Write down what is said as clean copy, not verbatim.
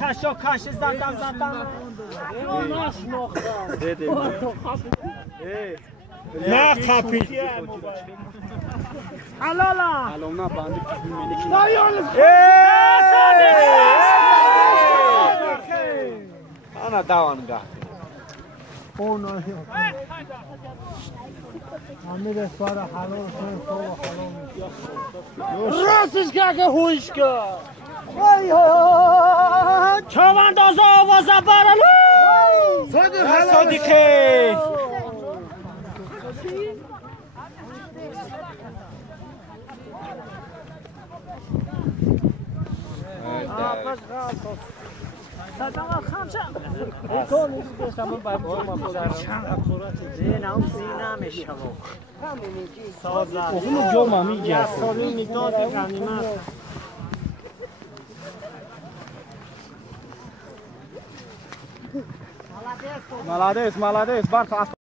کشو کش زدم نه خپی حلالا الان باندی انا دوانگاه اون امیر اسوار حلال راستش که هوش که وای چونداز آواز برن صدیقه صداقت خمسه تو نیست تمام باید جمع بودن زینم میشه ساز اون جمع میگه سالی میداد غنیمت молодец молодец бар